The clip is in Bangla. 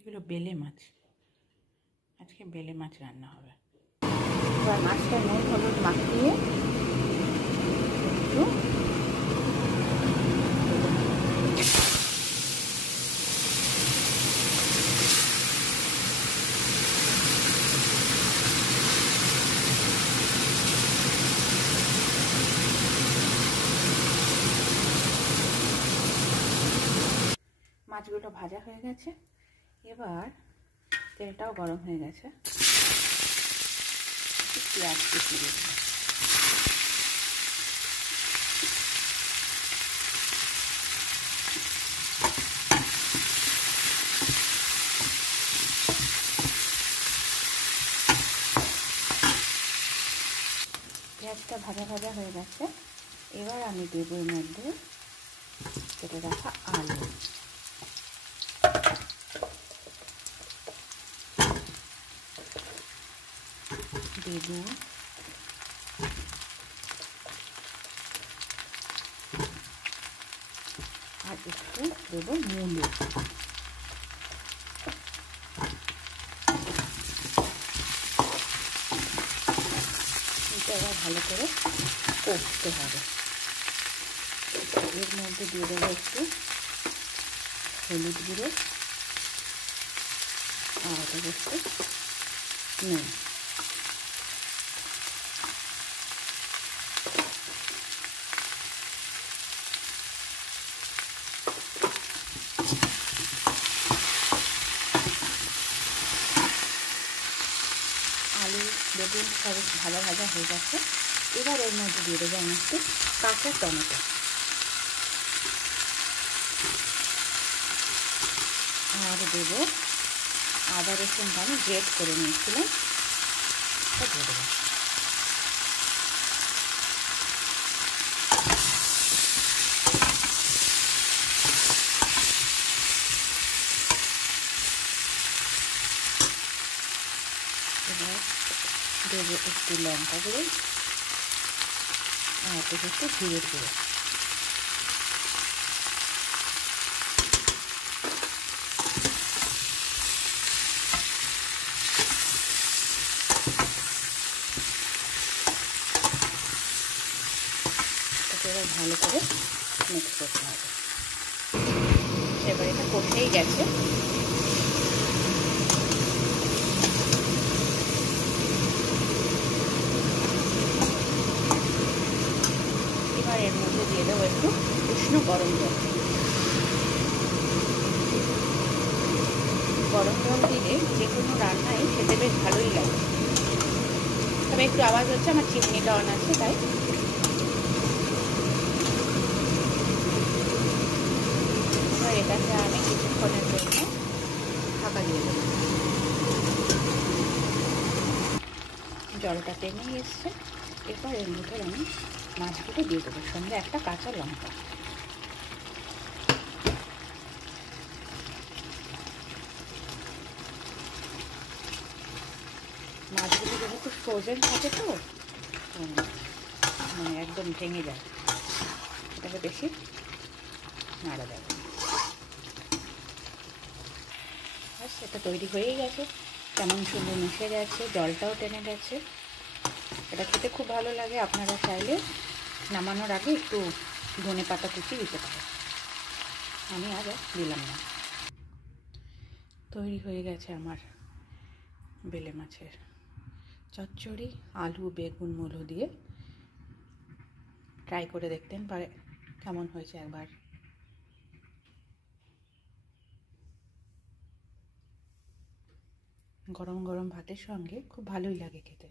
এগুলো বেলে মাছ, আজকে বেলে মাছ রান্না হবে। এবার মাছটা নুন হলুদ মাখিয়ে একটু মাছগুলো ভাজা হয়ে গেছে। এবার তেলটাও গরম হয়ে গেছে, পেঁয়াজ কুচি দিয়ে দেবো। পেঁয়াজটা ভাজা ভাজা হয়ে গেছে। এবার আমি দেবো এর মধ্যে কেটে রাখা আলু, দেবো আর একটু দেবো মূলো। এটা এবার ভালো করে কষতে হবে। এর মধ্যে দিয়ে দেবো একটু হলুদ গুঁড়ো আর দেবো একটু নুন। আলু বেগুন সব ভালো ভাজা হয়ে গেছে। এবার এর মধ্যে দিয়ে দেবো আমি একটু কাঁচা টমেটো আর দেবো আদা রসুনটা আমি গ্রেট করে নিয়েছিলাম, এটা দিয়ে দেবো। এবার দেবো একটু লঙ্কা গুঁড়ো আর দেবো একটু জিরের গুঁড়ো। এবার ভালো করে মিক্স করতে হবে। এবার এটা কষেই গেছে। এবার এর মধ্যে দিয়ে দেবো একটু উষ্ণ গরম জল। গরম জল দিলে যে কোনো রান্নায় খেতে বেশ ভালোই লাগে। তবে একটু আওয়াজ হচ্ছে, আমার চিমনিটা অন আছে তাই। এবার এটাকে আমি কিছুক্ষণের জন্য ঢাকা দিয়ে দেবো। জলটা টেনে এসছে। এরপর এর মধ্যে আমি মাছগুলো দিয়ে দেবো, সঙ্গে একটা কাঁচা লঙ্কা। মাছগুলো যেহেতু ফ্রোজেন থাকে তো মানে একদম ভেঙে যায়, এটাকে বেশি নাড়া যাবে না। ব্যাস, এটা তৈরি হয়েই গেছে। কেমন সুন্দর মিশে গেছে, জলটাও টেনে গেছে। এটা খেতে খুব ভালো লাগে। আপনারা চাইলে নামানোর আগে একটু ধনে পাতা কুচি দিতে পারেন, আমি আর দিলাম না। তৈরি হয়ে গেছে আমার বেলে মাছের চচ্চড়ি, আলু বেগুন মূলো দিয়ে। ট্রাই করে দেখতেন পারে কেমন হয়েছে একবার। গরম গরম ভাতের সঙ্গে খুব ভালোই লাগে খেতে।